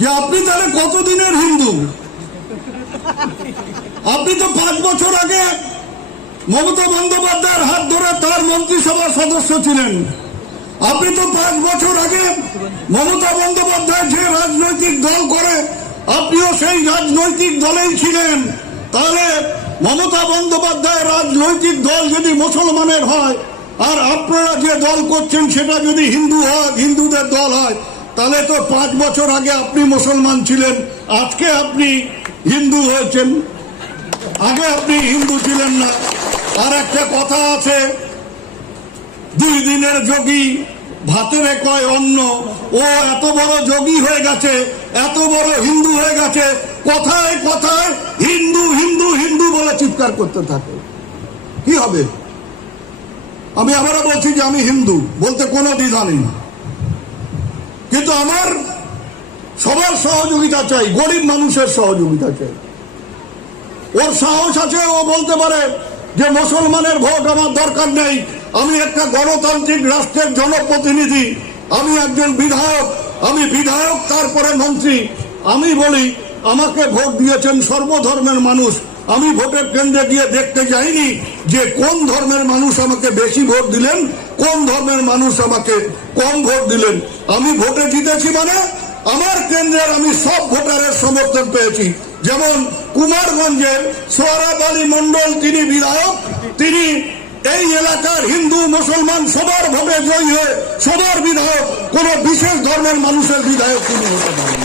যে আপনি তাহলে কতদিনের হিন্দু? আপনি তো 5 বছর আগে মমতা বন্দ্যোপাধ্যায়ের হাত ধরে তার মন্ত্রিসভার সদস্য ছিলেন। আপনি তো 5 বছর আগে মমতা বন্দ্যোপাধ্যায় যে রাজনৈতিক দল করে আপনিও সেই রাজনৈতিক দলেই ছিলেন। তাহলে মমতা বন্দ্যোপাধ্যায়ের রাজনৈতিক দল যদি মুসলমানের হয় আর আপনারা যে দল করছেন সেটা যদি হিন্দু হয়, হিন্দুদের দল হয়, তাহলে তো 5 বছর আগে আপনি মুসলমান ছিলেন, আজকে আপনি হিন্দু হয়েছেন, আগে আপনি হিন্দু ছিলেন না। আর একটা কথা আছে, 2 দিনের যোগী ভাতের কয় অন্ন। ও এত বড় যোগী হয়ে গেছে, এত বড় হিন্দু হয়ে গেছে, কথায় কথায় হিন্দু হিন্দু হিন্দু বলে চিৎকার করতে থাকে। কি হবে? আমি আবারও বলছি যে আমি হিন্দু, বলতে কোনো দ্বিধা নেই, কিন্তু আমার সবার সহযোগিতা চাই, গরিব মানুষের সহযোগিতা চাই। ওর সাহস আছে, ও বলতে পারে যে মুসলমানের ভোট আমার দরকার নেই, আমি একটা গণতান্ত্রিক রাষ্ট্রের জনপ্রতিনিধি, আমি একজন বিধায়ক, আমি বিধায়ক তারপরে মন্ত্রী। আমি বলি আমাকে ভোট দিয়েছেন সর্বধর্মের মানুষ, আমি ভোটের কেন্দ্রে গিয়ে দেখতে যাইনি যে কোন ধর্মের মানুষ আমাকে বেশি ভোট দিলেন, কোন ধর্মের মানুষ আমাকে কম ভোট দিলেন। আমি ভোটে জিতেছি মানে আমার কেন্দ্রের আমি সব ভোটারের সমর্থন পেয়েছি। যেমন কুমারগঞ্জের সোহরাব আলী মন্ডল, তিনি বিধায়ক, তিনি এই এলাকার হিন্দু মুসলমান সবার ভোটে জয়ী হয়ে সবার বিধায়ক, কোন বিশেষ ধর্মের মানুষের বিধায়ক তিনি হতে পারেন।